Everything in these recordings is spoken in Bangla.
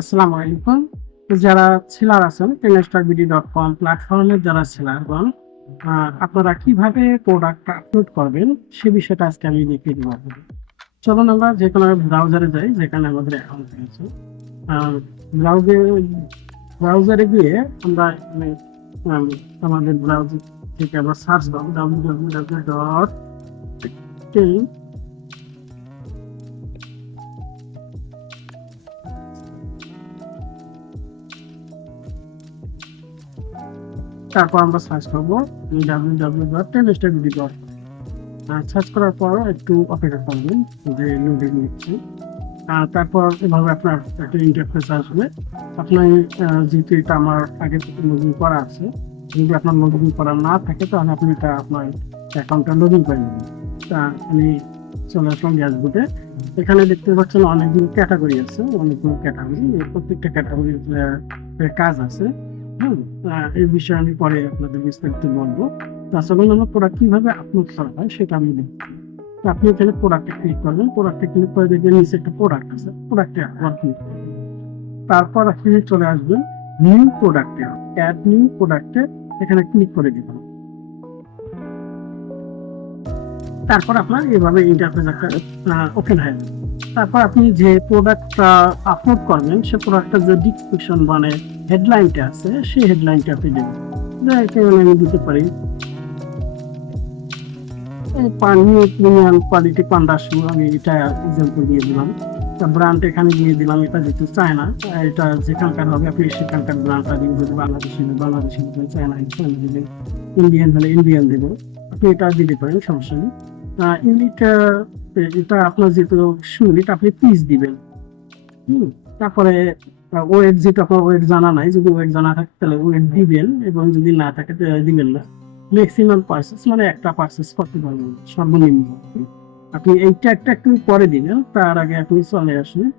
আসসালামু আলাইকুম। যারা সেলার আছেন টেনস্টারবিডি ডট কম প্ল্যাটফর্মের যারা সেলারগণ আপনারা কীভাবে প্রোডাক্ট আপলোড করবেন, সে বিষয়টা আজকে আমি দেখিয়ে দেবো চলুন আমরা যে কোনো ব্রাউজারে যাই, যেখানে আমাদের অ্যাকাউন্ট আছে। ব্রাউজে ব্রাউজারে গিয়ে আমরা আমাদের ব্রাউজার থেকে আমরা সার্চ করব ডাব্লিউ ডাব্লিউ ডাব্লিউ ডট তারপর আমরা সার্চ করব ডাব্লিউ ডাব্লিউ ডট সার্চ করার পর একটু অপেক্ষা করবেন, যে লোডিং নিচ্ছে। আর তারপর এভাবে আপনার একটা ইন্টারফেস আসবে। আপনার যেহেতু এটা আমার আগে থেকে লগইন করা আছে, যদি আপনার লগইন করা না থাকে, তাহলে আপনি এটা আপনার অ্যাকাউন্টটা লগইন করে নেবেন। তা আমি চলে আসলাম ড্যাশবোর্ডে এখানে দেখতে পাচ্ছেন অনেকগুলো ক্যাটাগরি আছে, অনেকগুলো ক্যাটাগরি প্রত্যেকটা ক্যাটাগরির কাজ আছে। হুম আহ, এই বিষয়ে আমি পরে আপনাদের বিস্তারিত বলব। তাছাড়া আমার প্রোডাক্ট কীভাবে আপলোড করা হয় সেটা আমি দেখছি। আপনি এখানে প্রোডাক্টে ক্লিক করবেন প্রোডাক্টে ক্লিক করে দেখবেন নিচে একটা প্রোডাক্ট আছে প্রোডাক্টে আবার ক্লিক তারপর আপনি চলে আসবেন নিউ প্রোডাক্টে অ্যাড নিউ প্রোডাক্টে এখানে ক্লিক করে দিবেন। তারপর আপনার এভাবে ইন্টারফেস একটা ওপেন হয়ে যাবে। তারপর আপনি যে প্রোডাক্টটা আপলোড করবেন, সে প্রোডাক্টটা যে ডিসক্রিপশন মানে হেডলাইনটা আছে, সেই হেডলাইনটা আপনি দেবেন। আমি দিতে পারি। পানি প্রিমিয়াম কোয়ালিটি পান্ডা শু আমি এটা এক্সাম্পল দিয়ে দিলাম। এখানে দিয়ে দিলাম, এটা যেহেতু চায়না এটা যেখানকার হবে, আপনি সেখানকার ব্র্যান্ডটা দিন যদি বাংলাদেশি বাংলাদেশি ইন্ডিয়ান হলে ইন্ডিয়ান দেবো আপনি এটা দিতে পারেন, সমস্যা নেই। আপনি ওয়েট যেটা ওয়েট জানা নাই ওয়েট জানা থাকে মানে সর্বনিম্ন। আপনি এইটা একটা একটু পরে দিবেন, তার আগে আপনি চলে আসুন।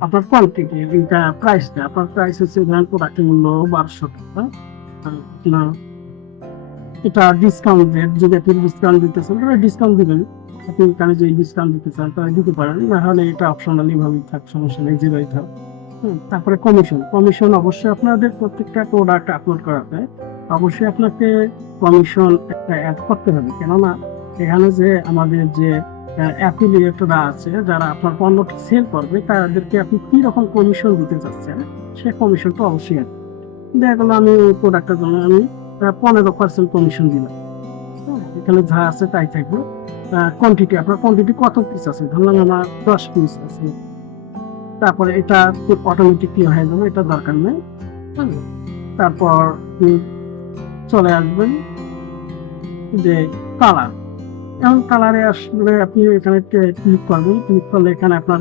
আপনার কোয়ান্টিটি এইটা প্রাইসটা আপনার প্রাইস হচ্ছে মূল্য বারোশো টাকা। এটা ডিসকাউন্ট রেট যদি আপনি ডিসকাউন্ট দিতে চান, তাহলে ডিসকাউন্ট দিবেন। আপনি এখানে যদি ডিসকাউন্ট দিতে চান, তাহলে দিতে পারেন। না হলে এটা অপশনালি ভাবেই থাক, সমস্যা নেই, জিরোই থাক। তারপরে কমিশন কমিশন অবশ্যই আপনাদের প্রত্যেকটা প্রোডাক্ট আপলোড করাতে অবশ্যই আপনাকে কমিশন একটা অ্যাড করতে হবে। কেননা এখানে যে আমাদের যে অ্যাফিলিয়েটরা আছে, যারা আপনার পণ্যটা সেল করবে, তাদেরকে আপনি কি রকম কমিশন দিতে চাচ্ছেন, সে কমিশনটা অবশ্যই দেখা গেলো আমি এই প্রোডাক্টের জন্য আমি পনেরো পার্সেন্ট কমিশন দিলাম। এখানে যা আছে তাই থাকবে। কোয়ান্টিটি আপনার কোয়ান্টিটি কত পিস আছে? ধরলাম আমার দশ পিস আছে। তারপরে এটা অটোমেটিকলি হয়ে যাবে এটা দরকার নেই। তারপর চলে আসবেন যে কালার এখন কালারে আসলে আপনি এখানে ক্লিক করবেন। ক্লিক করলে এখানে আপনার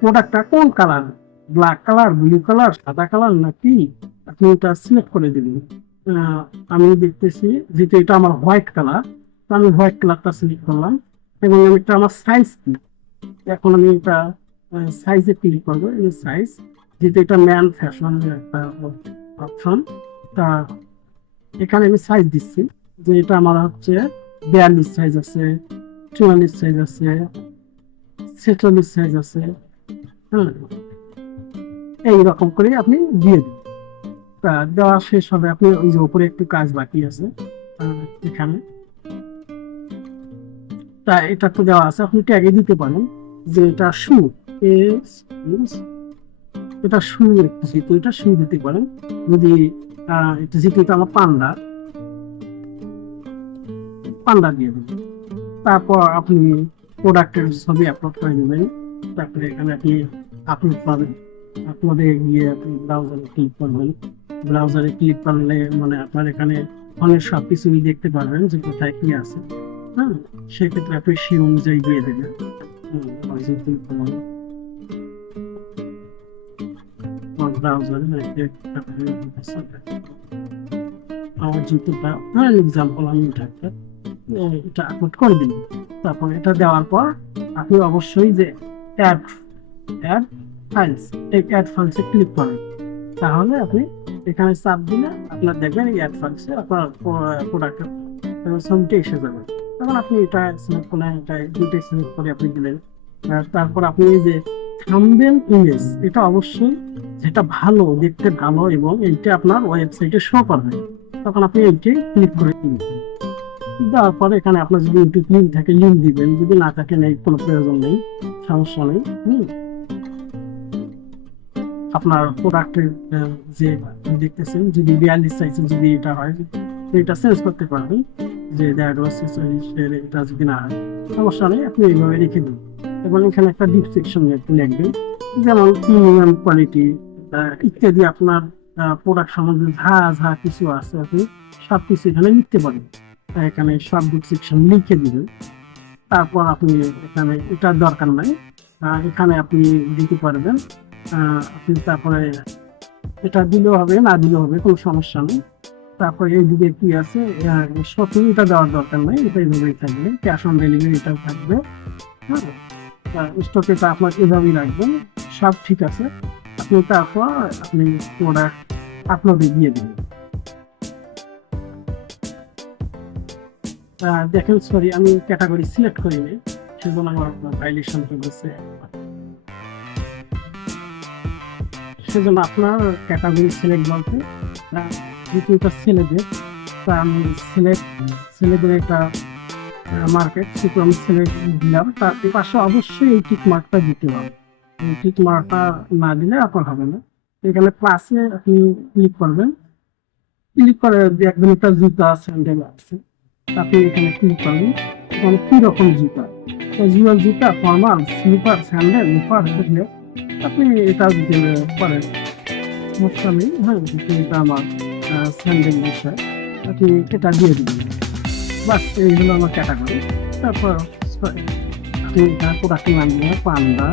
প্রোডাক্টটা কোন colour black colour blue colour সাদা কালার না কি আপনি এটা সিলেক্ট করে দিবেন? আমি দেখতেছি যেহেতু এটা আমার হোয়াইট কালার, তো আমি হোয়াইট কালারটা সিলেক্ট করলাম এবং আমি এটা আমার সাইজ কি? এখন আমি এটা সাইজে ক্লিক করব। এই সাইজ যেহেতু এটা ম্যান ফ্যাশন একটা অপশন তা এখানে আমি সাইজ দিচ্ছি। যে এটা আমার হচ্ছে বিয়াল্লিশ সাইজ আছে, চুয়াল্লিশ সাইজ আছে, ছেচল্লিশ সাইজ আছে হ্যাঁ? এইরকম করে আপনি দিয়ে দিন। দেওয়া শেষ হবে। আপনি ওই যে উপরে একটু কাজ বাকি আছে এখানে। তা এটা তো দেওয়া আছে। আপনি ট্যাগে দিতে পারেন যে এটা শু এটা শু যেহেতু এটা শু দিতে পারেন। যদি এটা যেহেতু এটা আমার পান্ডা পান্ডা দিয়ে দেবেন। তারপর আপনি প্রোডাক্টের ছবি আপলোড করে দেবেন। তারপরে এখানে আপনি আপলোড পাবেন। আপলোডে গিয়ে আপনি ব্রাউজারে ক্লিক করবেন। ব্রাউজারে ক্লিক করলে মানে আপনার এখানে ফোনের সব কিছুই দেখতে পারবেন যে কোথায় কি আছে। হ্যাঁ? সেক্ষেত্রে আপনি সেই অনুযায়ী দিয়ে দেবেন। আমার যেহেতু হ্যাঁ এক্সাম্পল এটা আপলোড করে দিন তারপর এটা দেওয়ার পর আপনি অবশ্যই যে অ্যাড অ্যাড ফাইলস এই অ্যাড ফাইলসে ক্লিক করেন। তাহলে আপনি এখানে চাপ দিলে আপনার দেখবেন এই অ্যাড ফাইলসে আপনার প্রোডাক্টের ছবিটা এসে যাবে। তখন আপনি এটা সিলেক্ট করলেন, এটা দুইটাই সিলেক্ট করে আপনি দিলেন। তারপর আপনি এই যে থাম্বেল ইমেজ এটা অবশ্যই যেটা ভালো, দেখতে ভালো এবং এইটা আপনার ওয়েবসাইটে শো করবে। তখন আপনি এইটি ক্লিক করে দিবেন। দেওয়ার পরে এখানে আপনার যদি ইউটিউব লিঙ্ক থাকে লিঙ্ক দিবেন। যদি না থাকে, নেই, কোনো প্রয়োজন নেই, সমস্যা নেই। হুম? আপনার প্রোডাক্টের যে দেখতেছেন, যদি বিয়াল্লিশ সাইজের যদি এটা হয় এটা চেঞ্জ করতে পারবেন। যে ওয়াজ এটা যদি না হয়, সমস্যা নেই, আপনি এইভাবে রেখে দিন। এবং এখানে একটা ডিসক্রিপশন লিখবেন, যেমন প্রিমিয়াম কোয়ালিটি ইত্যাদি আপনার প্রোডাক্ট সম্বন্ধে যা যা কিছু আছে আপনি সব কিছু এখানে লিখতে পারেন এখানে সব ডিসক্রিপশন লিখে দিবেন। তারপর আপনি এখানে, এটার দরকার নাই। এখানে আপনি দিতে পারবেন আপনি তারপরে এটা দিলেও হবে, না দিলেও হবে, কোনো সমস্যা নেই। তারপরে এইদিকে কি আছে? শপিং এটা দেওয়ার দরকার নাই, এটা এইভাবেই থাকবে ক্যাশ অন ডেলিভারি এটাও থাকবে। হ্যাঁ? স্টকে তো আপনার এভাবেই রাখবেন, সব ঠিক আছে। আপনি তারপর আপনি প্রোডাক্ট আপলোডে দিয়ে দিবেন। দেখেন সরি আমি ক্যাটাগরি সিলেক্ট করিনি, সেজন্য আমার ভাইলেশন করেছে সেজন্য আপনার ক্যাটাগরি সিলেক্ট বলতে এটা ছেলেদের, তা আমি সিলেক্ট ছেলেদের একটা মার্কেট সেটা আমি সিলেক্ট দিলাম। তার পাশে অবশ্যই এই টিক মার্কটা দিতে হবে। এই টিক মার্কটা না দিলে আপনার হবে না। এখানে প্লাসে আপনি ক্লিক করবেন। ক্লিক করে দেখবেন একটা জুতা স্যান্ডেল আছে আপনি এখানে ক্লিক করবেন। এবং কি রকম জুতা জুতা ফর্মাল স্লিপার স্যান্ডেল লোফার সেগুলো আপনি এটা দিতে পারেন সমস্যা নেই হ্যাঁ এটা আমার স্যান্ডেল বিষয় আপনি এটা দিয়ে দিবেন। বাস এই হলো আমার ক্যাটাগরি তারপর আপনি এখানে প্রোডাক্টের নাম দিয়ে পান্ডা।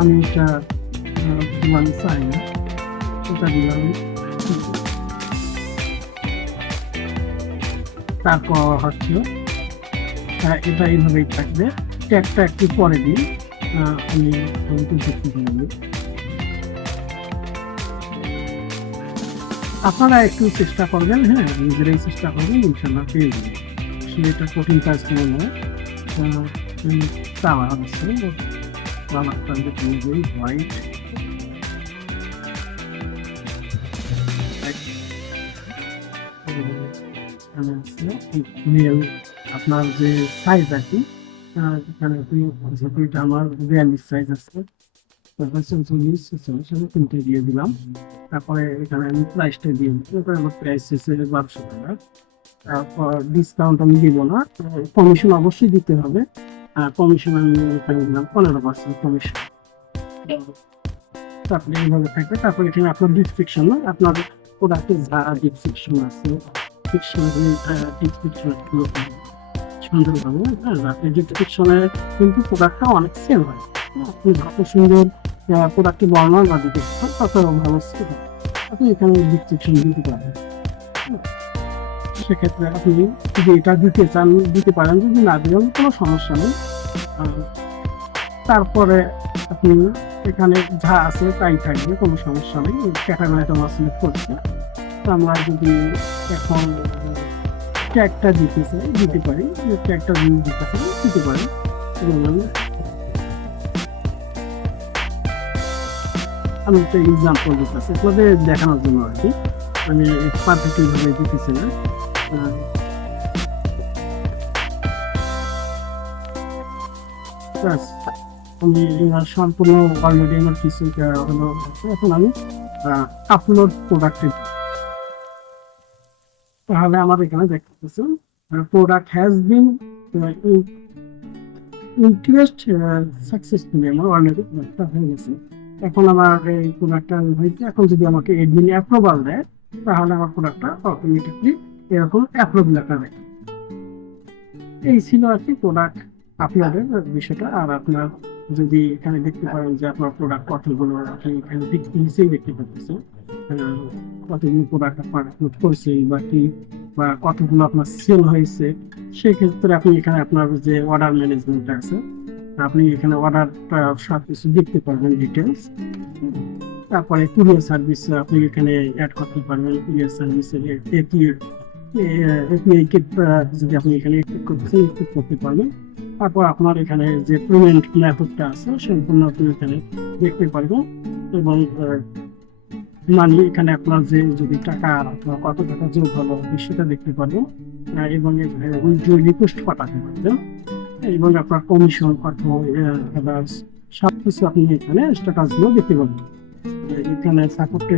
আমি এটা দিলাম চাই না এটা দিলাম তারপর হচ্ছে আহ, এটা এইভাবেই থাকবে। ট্যাগটা একটু পরে দিই। আমি আমি দেখতে পারি আপনারা একটু চেষ্টা করবেন হ্যাঁ নিজেরাই চেষ্টা করবেন ইনশাল্লাহ পেয়ে যাবেন। আসলে এটা কঠিন কাজ কোনো নয়। কালার আছে কালারটা দেখে হোয়াইট আপনার যে সাইজ আর কি তারপর এখানে আমি দিয়ে আমার আমি দিব না কমিশন অবশ্যই দিতে হবে আর কমিশন আমি দিলাম পনেরো পার্সেন্ট কমিশন তারপরে এইভাবে থাকবে তারপরে এখানে আপনার ডিসক্রিপশন আপনার প্রোডাক্টের যা ডিসক্রিপশন আছে ডিসক্রিপশন ডিসক্রিপশন একটু সুন্দরভাবে হ্যাঁ আপনি ডিসক্রিপশনে কিন্তু প্রোডাক্টটা অনেক সেল হয়। হ্যাঁ, আপনি যত সুন্দর প্রোডাক্টের বর্ণনা বা পারেন তত ভালো সেল হয়। আপনি এখানে ডিসক্রিপশন দিতে পারেন। হ্যাঁ, সেক্ষেত্রে আপনি যদি এটা দিতে চান দিতে পারেন যদি না দেন কোনো সমস্যা নেই। তারপরে আপনি এখানে যা আছে তাই থাকবে কোনো সমস্যা নেই। ক্যাটাগরিটা আমরা সিলেক্ট করছি। তো আমরা যদি এখন ট্যাগটা দিতে চাই দিতে পারি। ট্যাগটা যদি দিতে চাই দিতে পারি। আমি একটা এক্সাম্পল দিতেছি আপনাদের দেখানোর জন্য আর কি। আমি পারফেক্টলি ভাবে দিতেছি না। ব্যাস, আমি সম্পূর্ণ অলরেডি আমার কিছু হলো এখন আমি আপলোড প্রোডাক্টে তাহলে আমার এখানে দেখতে পাচ্ছেন product has been interest successfully আমার অলরেডি প্রোডাক্টটা হয়ে গেছে। এখন আমার এই প্রোডাক্টটা হয়েছে, এখন যদি আমাকে এডমিন অ্যাপ্রুভাল দেয়, তাহলে আমার প্রোডাক্টটা অটোমেটিকলি এরকম অ্যাপ্রুভ লেখা দেয়। এই ছিল আর কি প্রোডাক্ট আপনাদের বিষয়টা। আর আপনার যদি এখানে দেখতে পারেন যে আপনার প্রোডাক্ট কতগুলো আপনি এখানে দিক নিচেই দেখতে পাচ্ছেন কতগুলো প্রোডাক্ট আপনার আপলোড করছে বা কি, বা কতগুলো আপনার সেল হয়েছে, সেক্ষেত্রে আপনি এখানে আপনার যে অর্ডার ম্যানেজমেন্ট আছে, আপনি এখানে অর্ডারটা সব কিছু দেখতে পারবেন ডিটেলস তারপরে কুরিয়ার সার্ভিস আপনি এখানে অ্যাড করতে পারবেন কুরিয়ার সার্ভিসের এপিআই এপিআই যদি আপনি এখানে করতে পারবেন। তারপর আপনার এখানে যে পেমেন্ট মেথডটা আছে, সম্পূর্ণ আপনি এখানে দেখতে পারবেন এবং মানি এখানে আপনার যে যদি টাকা আপনার কত টাকা যোগ হলো সেটা দেখতে পারবেন এবং উইথড্র রিকোয়েস্ট পাঠাতে পারবেন। এবং আপনার কমিশন কত সব কিছু আপনি এখানে স্ট্যাটাসগুলো দেখতে পাবেন এখানে সাপোর্ট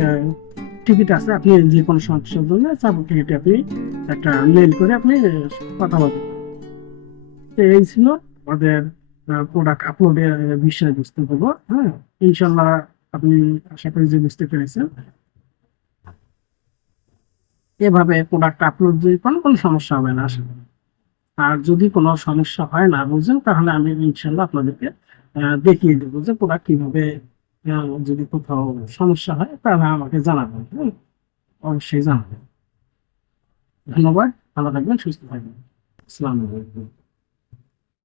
টিকিট আছে, আপনি যে কোনো সমস্যার জন্য সাপোর্ট টিকিট আপনি একটা মেল করে আপনি কথা বলতে। এই ছিল আমাদের প্রোডাক্ট আপলোডের বিষয়বস্তু হলো হ্যাঁ। ইনশাল্লাহ আপনি আশা করি যে বুঝতে পেরেছেন। এভাবে প্রোডাক্ট আপলোড যদি করেন কোনো সমস্যা হবে না আর যদি কোনো সমস্যা হয় না বুঝেন, তাহলে আমি ইনশাল্লাহ আপনাদেরকে দেখিয়ে দেবো যে প্রোডাক্ট কীভাবে যদি কোথাও সমস্যা হয়, তাহলে আমাকে জানাবেন হ্যাঁ? অবশ্যই জানাবেন। ধন্যবাদ, ভালো থাকবেন, সুস্থ থাকবেন। আসসালামু আলাইকুম।